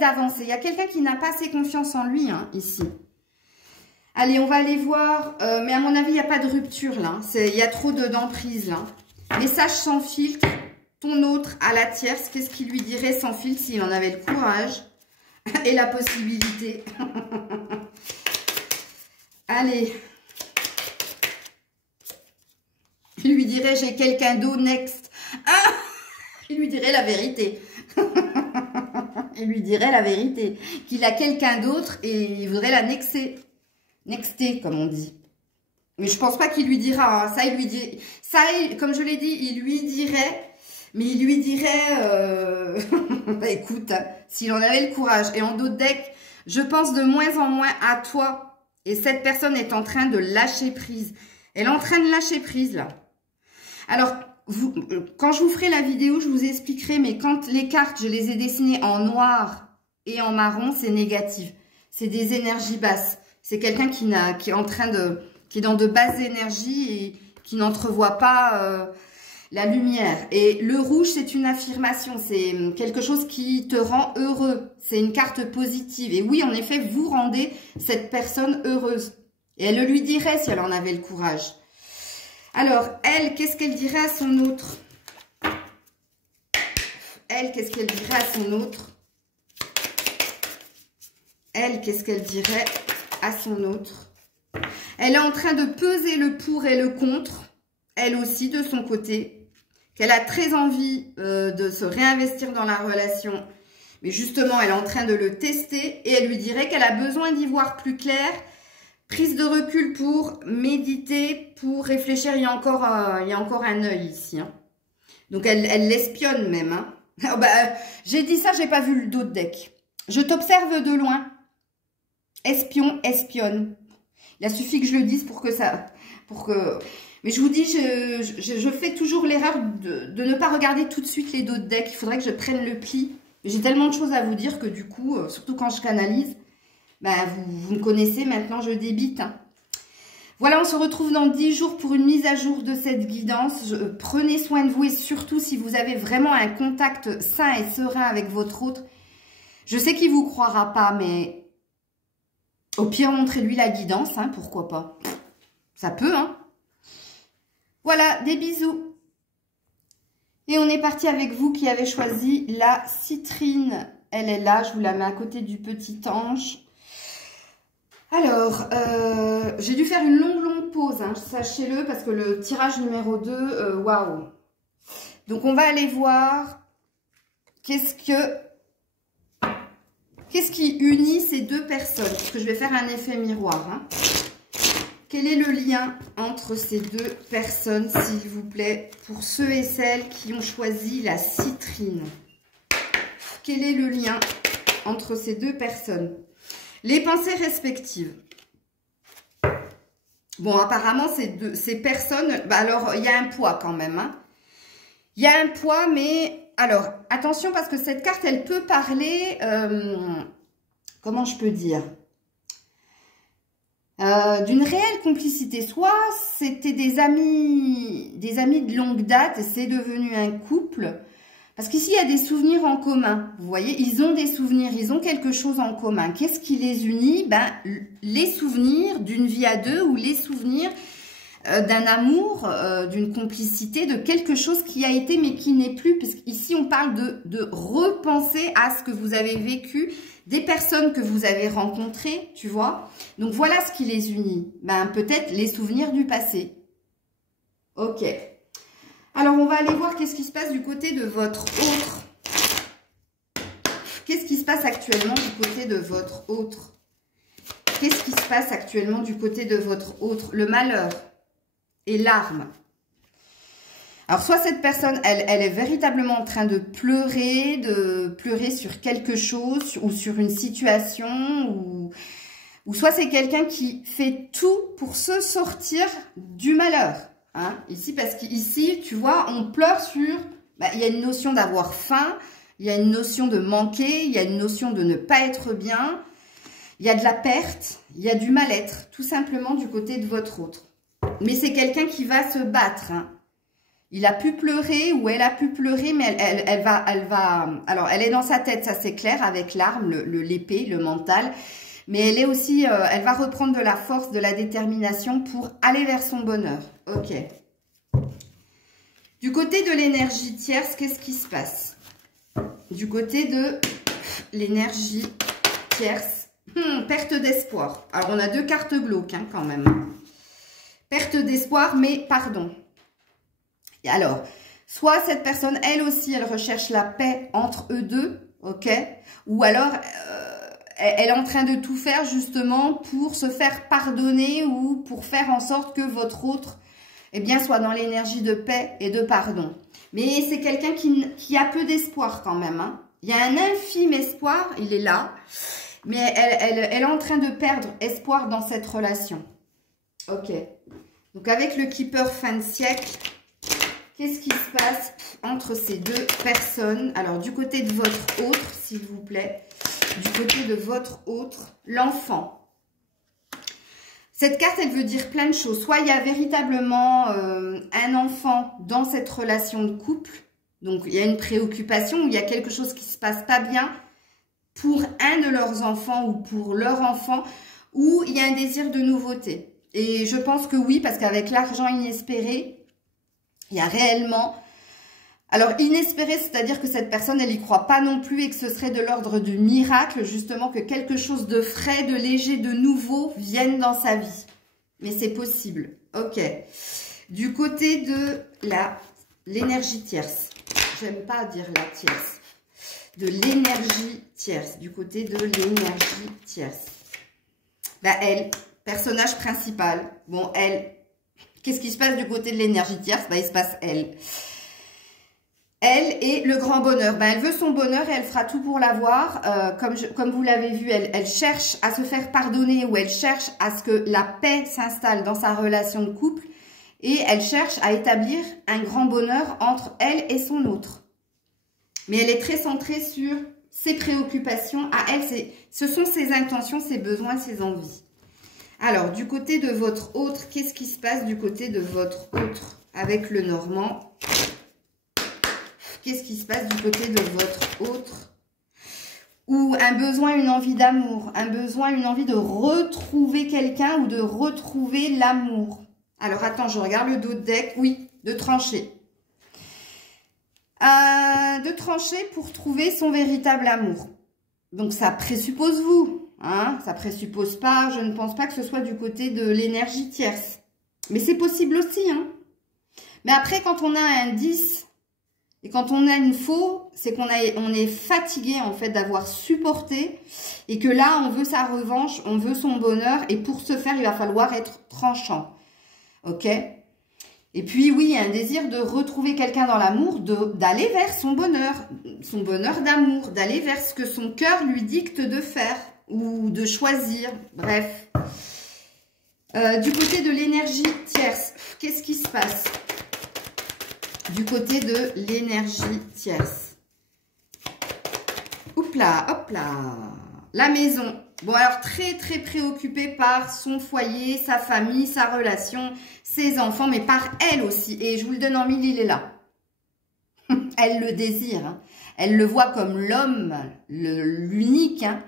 d'avancer. Il y a quelqu'un qui n'a pas assez confiance en lui, hein, ici. Allez, on va aller voir, mais à mon avis, il n'y a pas de rupture, là. Il y a trop d'emprise, là. Message sans filtre. Ton autre à la tierce, qu'est-ce qu'il lui dirait sans filtre s'il en avait le courage et la possibilité? Allez. Il lui dirait, j'ai quelqu'un d'autre, next. Ah, il lui dirait la vérité. Il lui dirait la vérité. Qu'il a quelqu'un d'autre et il voudrait la nexter. Nexter, comme on dit. Mais je pense pas qu'il lui dira. Hein. Ça, il lui dit. Ça, comme je l'ai dit, il lui dirait... Mais il lui dirait, bah écoute, hein, s'il en avait le courage. Et en d'autres decks, je pense de moins en moins à toi. Et cette personne est en train de lâcher prise. Elle est en train de lâcher prise, là. Alors, quand je vous ferai la vidéo, je vous expliquerai. Mais quand les cartes, je les ai dessinées en noir et en marron, c'est négatif. C'est des énergies basses. C'est quelqu'un qui est dans de basses énergies et qui n'entrevoit pas... la lumière. Et le rouge, c'est une affirmation. C'est quelque chose qui te rend heureux. C'est une carte positive. Et oui, en effet, vous rendez cette personne heureuse. Et elle le lui dirait si elle en avait le courage. Alors, elle, qu'est-ce qu'elle dirait à son autre? Elle, qu'est-ce qu'elle dirait à son autre? Elle, qu'est-ce qu'elle dirait à son autre? Elle est en train de peser le pour et le contre, elle aussi de son côté, qu'elle a très envie de se réinvestir dans la relation, mais justement elle est en train de le tester et elle lui dirait qu'elle a besoin d'y voir plus clair, prise de recul pour méditer, pour réfléchir. Il y a encore un œil ici, hein. Donc elle l'espionne même, hein. Oh bah, j'ai dit ça, j'ai pas vu le dos de deck. Je t'observe de loin. Espion, espionne. Il a suffi que je le dise pour que ça... Mais je vous dis, je fais toujours l'erreur de ne pas regarder tout de suite les dos de deck. Il faudrait que je prenne le pli. J'ai tellement de choses à vous dire que du coup, surtout quand je canalise, bah, vous me connaissez, maintenant je débite, hein. Voilà, on se retrouve dans 10 jours pour une mise à jour de cette guidance. Prenez soin de vous et surtout si vous avez vraiment un contact sain et serein avec votre autre. Je sais qu'il ne vous croira pas, mais au pire, montrez-lui la guidance, hein, pourquoi pas. Ça peut, hein. Voilà, des bisous. Et on est parti avec vous qui avez choisi la citrine. Elle est là, je vous la mets à côté du petit ange. Alors, j'ai dû faire une longue pause, hein, sachez-le, parce que le tirage numéro 2, waouh. Donc, on va aller voir qu'est-ce qui unit ces deux personnes. Parce que je vais faire un effet miroir, hein. Quel est le lien entre ces deux personnes, s'il vous plaît, pour ceux et celles qui ont choisi la citrine? Quel est le lien entre ces deux personnes? Les pensées respectives. Bon, apparemment, ces personnes... Bah alors, il y a un poids quand même, hein. Il y a un poids, mais... Alors, attention, parce que cette carte, elle peut parler... comment je peux dire, d'une réelle complicité. Soit c'était des amis de longue date, c'est devenu un couple. Parce qu'ici, il y a des souvenirs en commun. Vous voyez, ils ont des souvenirs, ils ont quelque chose en commun. Qu'est-ce qui les unit? Ben, les souvenirs d'une vie à deux ou les souvenirs d'un amour, d'une complicité, de quelque chose qui a été mais qui n'est plus. Parce qu'ici, on parle de repenser à ce que vous avez vécu, des personnes que vous avez rencontrées, tu vois. Donc, voilà ce qui les unit. Ben, peut-être les souvenirs du passé. Ok. Alors, on va aller voir qu'est-ce qui se passe du côté de votre autre. Qu'est-ce qui se passe actuellement du côté de votre autre? Qu'est-ce qui se passe actuellement du côté de votre autre? Le malheur et l'arme. Alors, soit cette personne, elle est véritablement en train de pleurer sur quelque chose ou sur une situation, ou soit c'est quelqu'un qui fait tout pour se sortir du malheur. Hein, ici, parce qu'ici, tu vois, on pleure sur... Bah, il y a une notion d'avoir faim, il y a une notion de manquer, il y a une notion de ne pas être bien, il y a de la perte, il y a du mal-être, tout simplement du côté de votre autre. Mais c'est quelqu'un qui va se battre. Hein. Il a pu pleurer ou elle a pu pleurer, mais elle va... Alors, elle est dans sa tête, ça c'est clair, avec l'arme, l'épée, le mental. Mais elle est aussi, elle va reprendre de la force, de la détermination pour aller vers son bonheur. Ok. Du côté de l'énergie tierce, qu'est-ce qui se passe? Du côté de l'énergie tierce, perte d'espoir. Alors, on a deux cartes glauques, hein, quand même. Perte d'espoir, mais pardon. Et alors, soit cette personne, elle aussi, elle recherche la paix entre eux deux, ok? Ou alors... elle est en train de tout faire justement pour se faire pardonner ou pour faire en sorte que votre autre, eh bien, soit dans l'énergie de paix et de pardon. Mais c'est quelqu'un qui a peu d'espoir quand même. Hein. Il y a un infime espoir, il est là, mais elle est en train de perdre espoir dans cette relation. Ok. Donc avec le Keeper fin de siècle, qu'est-ce qui se passe entre ces deux personnes? Alors du côté de votre autre, s'il vous plaît. Du côté de votre autre, l'enfant. Cette carte, elle veut dire plein de choses. Soit il y a véritablement un enfant dans cette relation de couple. Donc, il y a une préoccupation ou il y a quelque chose qui ne se passe pas bien pour un de leurs enfants ou pour leur enfant. Ou il y a un désir de nouveauté. Et je pense que oui, parce qu'avec l'argent inespéré, il y a réellement... Alors, inespéré, c'est-à-dire que cette personne, elle n'y croit pas non plus et que ce serait de l'ordre du miracle, justement, que quelque chose de frais, de léger, de nouveau vienne dans sa vie. Mais c'est possible. Ok. Du côté de l'énergie tierce. J'aime pas dire la tierce. De l'énergie tierce. Du côté de l'énergie tierce. Bah, elle, personnage principal. Bon, elle, qu'est-ce qui se passe du côté de l'énergie tierce? Bah, il se passe elle. Elle et le grand bonheur. Ben, elle veut son bonheur et elle fera tout pour l'avoir. Comme vous l'avez vu, elle cherche à se faire pardonner ou elle cherche à ce que la paix s'installe dans sa relation de couple. Et elle cherche à établir un grand bonheur entre elle et son autre. Mais elle est très centrée sur ses préoccupations. À elle, ce sont ses intentions, ses besoins, ses envies. Alors, du côté de votre autre, qu'est-ce qui se passe du côté de votre autre avec le Normand ? Qu'est-ce qui se passe du côté de votre autre? Ou un besoin, une envie d'amour. Un besoin, une envie de retrouver quelqu'un ou de retrouver l'amour. Alors, attends, je regarde le dos de deck. Oui, de trancher. De trancher pour trouver son véritable amour. Donc, ça présuppose vous. Hein? Ça présuppose pas, je ne pense pas que ce soit du côté de l'énergie tierce. Mais c'est possible aussi. Hein? Mais après, quand on a un 10... Et quand on a une faux, c'est qu'on est fatigué en fait d'avoir supporté et que là, on veut sa revanche, on veut son bonheur et pour ce faire, il va falloir être tranchant. Ok? Et puis oui, il y a un désir de retrouver quelqu'un dans l'amour, d'aller vers son bonheur d'amour, d'aller vers ce que son cœur lui dicte de faire ou de choisir, bref. Du côté de l'énergie tierce, qu'est-ce qui se passe ? Du côté de l'énergie tierce. Hop là, hop là. La maison. Bon, alors très, très préoccupée par son foyer, sa famille, sa relation, ses enfants, mais par elle aussi. Et je vous le donne en mille, il est là. Elle le désire. Hein. Elle le voit comme l'homme, l'unique. Hein.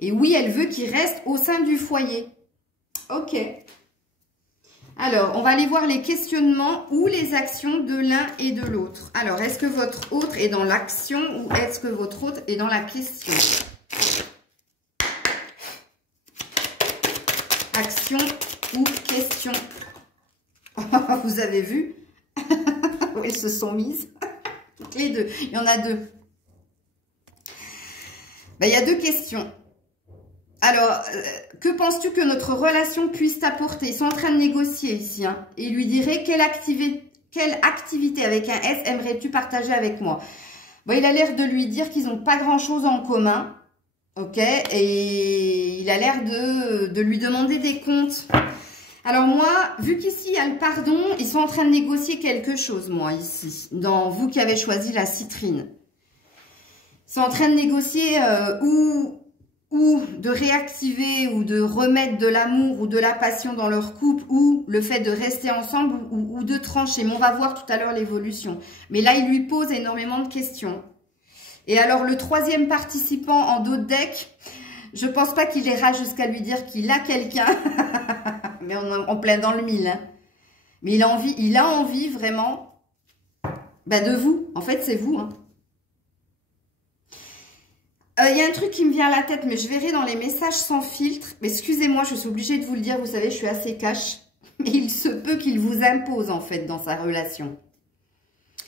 Et oui, elle veut qu'il reste au sein du foyer. Ok. Alors, on va aller voir les questionnements ou les actions de l'un et de l'autre. Alors, est-ce que votre autre est dans l'action ou est-ce que votre autre est dans la question? Action ou question? Vous avez vu? Elles se sont mises. Toutes les deux. Il y en a deux. Ben, il y a deux questions. Alors, que penses-tu que notre relation puisse t'apporter? Ils sont en train de négocier ici. Hein, et il lui dirait, quelle activité avec un S aimerais-tu partager avec moi? Bon, il a l'air de lui dire qu'ils n'ont pas grand-chose en commun. Ok? Et il a l'air de lui demander des comptes. Alors moi, vu qu'ici il y a le pardon, ils sont en train de négocier quelque chose, moi, ici. Dans vous qui avez choisi la citrine. Ils sont en train de négocier ou de réactiver ou de remettre de l'amour ou de la passion dans leur couple ou le fait de rester ensemble ou de trancher. Mais on va voir tout à l'heure l'évolution. Mais là, il lui pose énormément de questions. Et alors, le troisième participant en dos de deck, je pense pas qu'il ira jusqu'à lui dire qu'il a quelqu'un. Mais on est en plein dans le mille. Hein. Mais il a envie vraiment de vous. En fait, c'est vous. Hein. Y a un truc qui me vient à la tête, mais je verrai dans les messages sans filtre. Mais excusez-moi, je suis obligée de vous le dire. Vous savez, je suis assez cash. Mais il se peut qu'il vous impose, en fait, dans sa relation.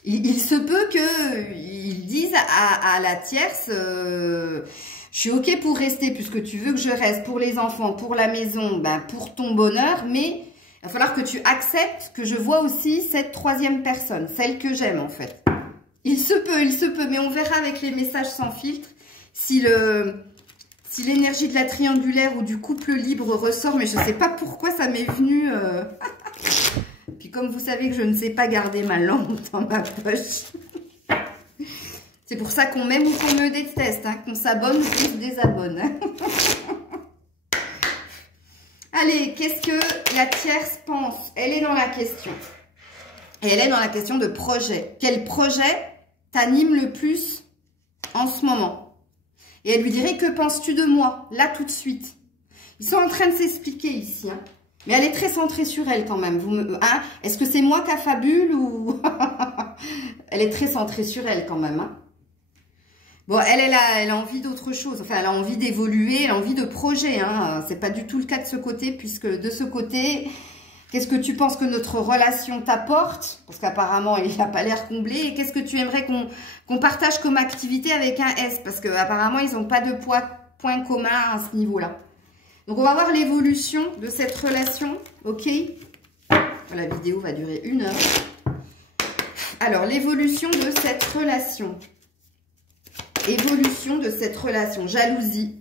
Il se peut qu'il dise à la tierce, je suis OK pour rester, puisque tu veux que je reste pour les enfants, pour la maison, pour ton bonheur. Mais il va falloir que tu acceptes que je vois aussi cette troisième personne, celle que j'aime, en fait. Il se peut, mais on verra avec les messages sans filtre. Si l'énergie de la triangulaire ou du couple libre ressort, mais je ne sais pas pourquoi ça m'est venu. Puis comme vous savez que je ne sais pas garder ma langue dans ma poche. C'est pour ça qu'on m'aime ou qu'on me déteste, hein, qu'on s'abonne ou qu'on se désabonne. Hein. Allez, qu'est-ce que la tierce pense? Elle est dans la question. Et elle est dans la question de projet. Quel projet t'anime le plus en ce moment? Et elle lui dirait, que penses-tu de moi? Là, tout de suite. Ils sont en train de s'expliquer ici. Hein. Mais elle est très centrée sur elle quand même. Hein, est-ce que c'est moi qui affabule ou... Elle est très centrée sur elle quand même. Hein. Bon, elle a envie d'autre chose. Enfin, elle a envie d'évoluer, elle a envie de projet. Hein. C'est pas du tout le cas de ce côté, puisque de ce côté, qu'est-ce que tu penses que notre relation t'apporte? Parce qu'apparemment, il n'a pas l'air comblé. Et qu'est-ce que tu aimerais qu'on partage comme activité avec un S? Parce qu'apparemment, ils n'ont pas de point commun à ce niveau-là. Donc, on va voir l'évolution de cette relation. Ok? La vidéo va durer 1 heure. Alors, l'évolution de cette relation. Évolution de cette relation. Jalousie.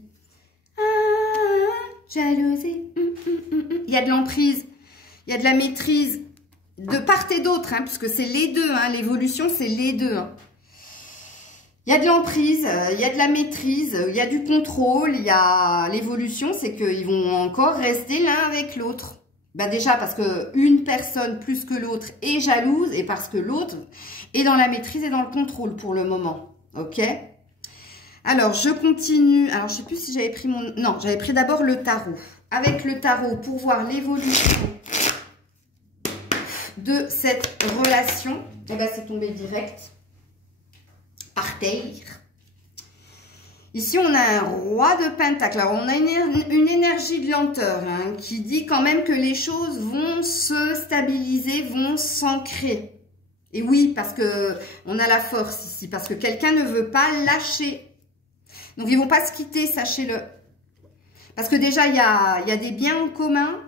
Jalousie. Il y a de l'emprise. Il y a de la maîtrise. De part et d'autre. Hein, puisque c'est les deux. Hein, l'évolution, c'est les deux. Hein. Il y a de l'emprise. Il y a de la maîtrise. Il y a du contrôle. Il y a l'évolution. C'est qu'ils vont encore rester l'un avec l'autre. Ben déjà parce que une personne plus que l'autre est jalouse. Et parce que l'autre est dans la maîtrise et dans le contrôle pour le moment. Ok? Alors, je continue. Alors, je ne sais plus si j'avais pris mon... Non, j'avais pris d'abord le tarot. Avec le tarot, pour voir l'évolution de cette relation. Eh bien, c'est tombé direct. Par terre. Ici, on a un roi de pentacle. Alors, on a une énergie de lenteur hein, qui dit quand même que les choses vont se stabiliser, vont s'ancrer. Et oui, parce que on a la force ici. Parce que quelqu'un ne veut pas lâcher. Donc, ils ne vont pas se quitter, sachez-le. Parce que déjà, il y a des biens en commun,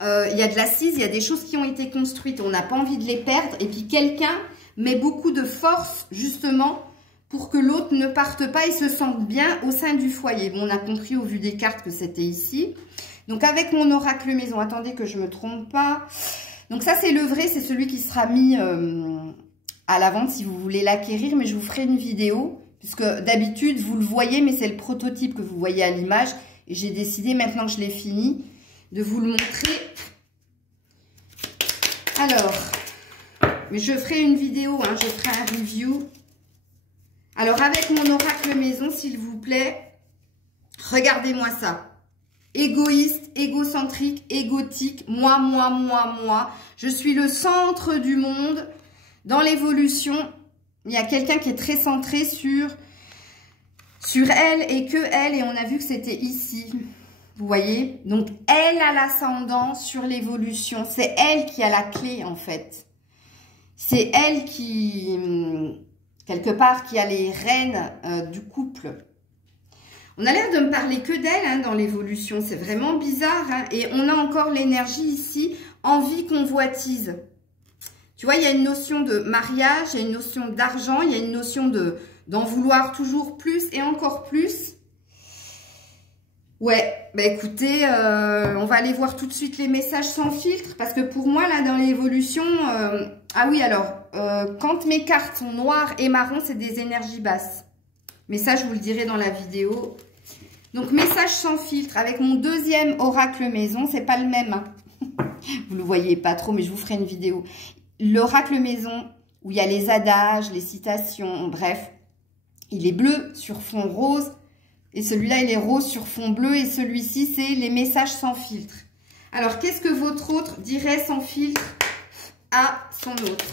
il y a de l'assise, il y a des choses qui ont été construites. On n'a pas envie de les perdre. Et puis, quelqu'un met beaucoup de force, justement, pour que l'autre ne parte pas et se sente bien au sein du foyer. Bon, on a compris au vu des cartes que c'était ici. Donc, avec mon oracle maison, attendez que je ne me trompe pas. Donc, ça, c'est le vrai, c'est celui qui sera mis à la vente si vous voulez l'acquérir. Mais je vous ferai une vidéo. Puisque d'habitude, vous le voyez, mais c'est le prototype que vous voyez à l'image. Et j'ai décidé, maintenant que je l'ai fini, de vous le montrer. Alors, mais je ferai une vidéo, hein, je ferai un review. Alors, avec mon oracle maison, s'il vous plaît, regardez-moi ça. Égoïste, égocentrique, égotique, moi, moi, moi, moi. Je suis le centre du monde dans l'évolution. Il y a quelqu'un qui est très centré sur elle et que elle. Et on a vu que c'était ici. Vous voyez? Donc, elle a l'ascendant sur l'évolution. C'est elle qui a la clé, en fait. C'est elle qui, quelque part, qui a les rênes du couple. On a l'air de me parler que d'elle hein, dans l'évolution. C'est vraiment bizarre. Hein? Et on a encore l'énergie ici, envie, convoitise. Tu vois, il y a une notion de mariage, il y a une notion d'argent, il y a une notion d'en vouloir toujours plus et encore plus. Ouais, bah écoutez, on va aller voir tout de suite les messages sans filtre. Parce que pour moi, là, dans l'évolution... ah oui, alors, quand mes cartes sont noires et marron, c'est des énergies basses. Mais ça, je vous le dirai dans la vidéo. Donc, message sans filtre. Avec mon deuxième oracle maison, c'est pas le même. Hein. Vous le voyez pas trop, mais je vous ferai une vidéo. L'oracle maison, où il y a les adages, les citations, bref. Il est bleu sur fond rose. Et celui-là, il est rose sur fond bleu. Et celui-ci, c'est les messages sans filtre. Alors, qu'est-ce que votre autre dirait sans filtre à son autre?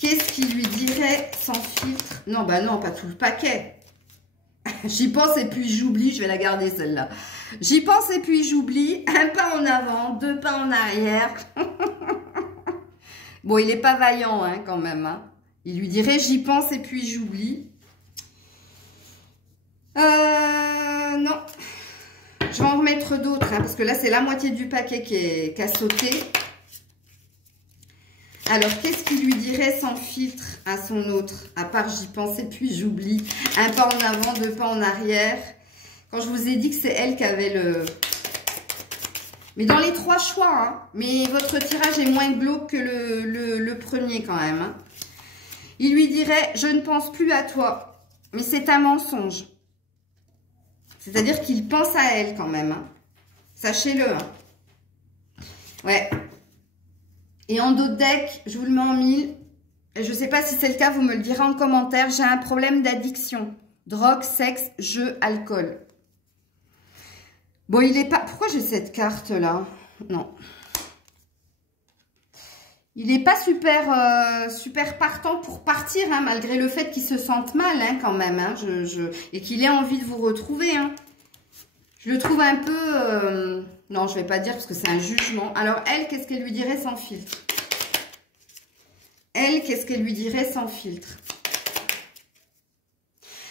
Qu'est-ce qu'il lui dirait sans filtre? Non, bah non, pas tout le paquet. J'y pense et puis j'oublie. Je vais la garder, celle-là. J'y pense et puis j'oublie. Un pas en avant, 2 pas en arrière. Bon, il n'est pas vaillant, hein, quand même. Hein. Il lui dirait, j'y pense et puis j'oublie. Non. Je vais en remettre d'autres, hein, parce que là, c'est la moitié du paquet qui a sauté. Alors, qu'est-ce qu'il lui dirait sans filtre à son autre? À part, j'y pense et puis j'oublie. Un pas en avant, 2 pas en arrière. Quand je vous ai dit que c'est elle qui avait le... Mais dans les 3 choix, hein. Mais votre tirage est moins glauque que le premier quand même. Hein. Il lui dirait, je ne pense plus à toi. Mais c'est un mensonge. C'est-à-dire qu'il pense à elle quand même. Hein. Sachez-le. Hein. Ouais. Et en dos de deck, je vous le mets en 1000. Je ne sais pas si c'est le cas, vous me le direz en commentaire. J'ai un problème d'addiction. Drogue, sexe, jeu, alcool. Bon, il est pas... Pourquoi j'ai cette carte-là? Non. Il n'est pas super, super partant pour partir, hein, malgré le fait qu'il se sente mal, hein, quand même, hein, et qu'il ait envie de vous retrouver. Hein. Je le trouve un peu... non, je ne vais pas dire parce que c'est un jugement. Alors, elle, qu'est-ce qu'elle lui dirait sans filtre? Elle, qu'est-ce qu'elle lui dirait sans filtre?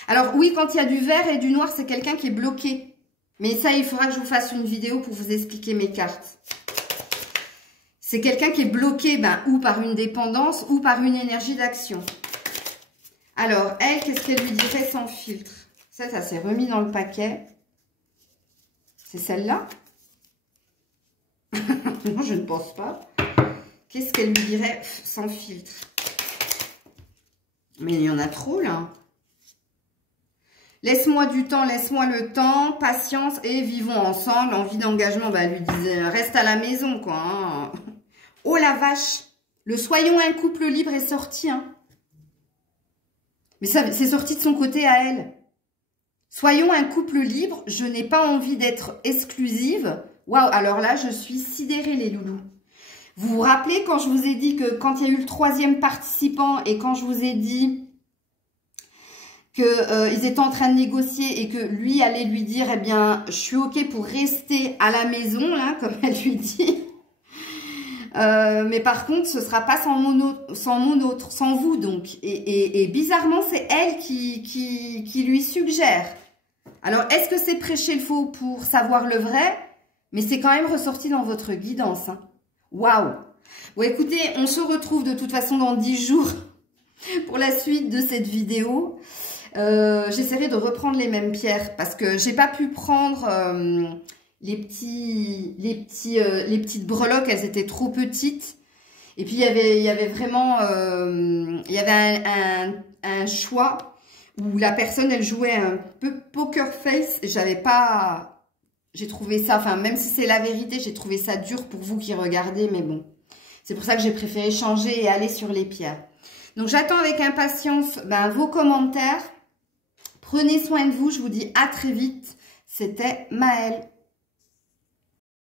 Alors, oui, quand il y a du vert et du noir, c'est quelqu'un qui est bloqué. Mais ça, il faudra que je vous fasse une vidéo pour vous expliquer mes cartes. C'est quelqu'un qui est bloqué, ben, ou par une dépendance, ou par une énergie d'action. Alors, elle, qu'est-ce qu'elle lui dirait sans filtre? Ça s'est remis dans le paquet. C'est celle-là? Non, je ne pense pas. Qu'est-ce qu'elle lui dirait sans filtre? Mais il y en a trop, là. Laisse-moi du temps, laisse-moi le temps, patience et vivons ensemble. Envie d'engagement, bah, lui disait, reste à la maison, quoi. Hein. Oh la vache, le soyons un couple libre est sorti. Hein. Mais ça, c'est sorti de son côté à elle. Soyons un couple libre, je n'ai pas envie d'être exclusive. Waouh, alors là, je suis sidérée, les loulous. Vous vous rappelez quand je vous ai dit que quand il y a eu le 3e participant et quand je vous ai dit qu'ils étaient en train de négocier et que lui allait lui dire, eh bien, je suis OK pour rester à la maison, là, comme elle lui dit. Mais par contre, ce sera pas sans mon autre, sans vous, donc. Et bizarrement, c'est elle qui lui suggère. Alors, est-ce que c'est prêcher le faux pour savoir le vrai? Mais c'est quand même ressorti dans votre guidance. Hein. Waouh! Bon, écoutez, on se retrouve de toute façon dans 10 jours pour la suite de cette vidéo. J'essaierai de reprendre les mêmes pierres parce que j'ai pas pu prendre les petites breloques, elles étaient trop petites. Et puis il y avait vraiment un choix où la personne elle jouait un peu poker face. J'ai trouvé ça, enfin même si c'est la vérité, j'ai trouvé ça dur pour vous qui regardez, mais bon. C'est pour ça que j'ai préféré changer et aller sur les pierres. Donc j'attends avec impatience vos commentaires. Prenez soin de vous, je vous dis à très vite. C'était Maëlle.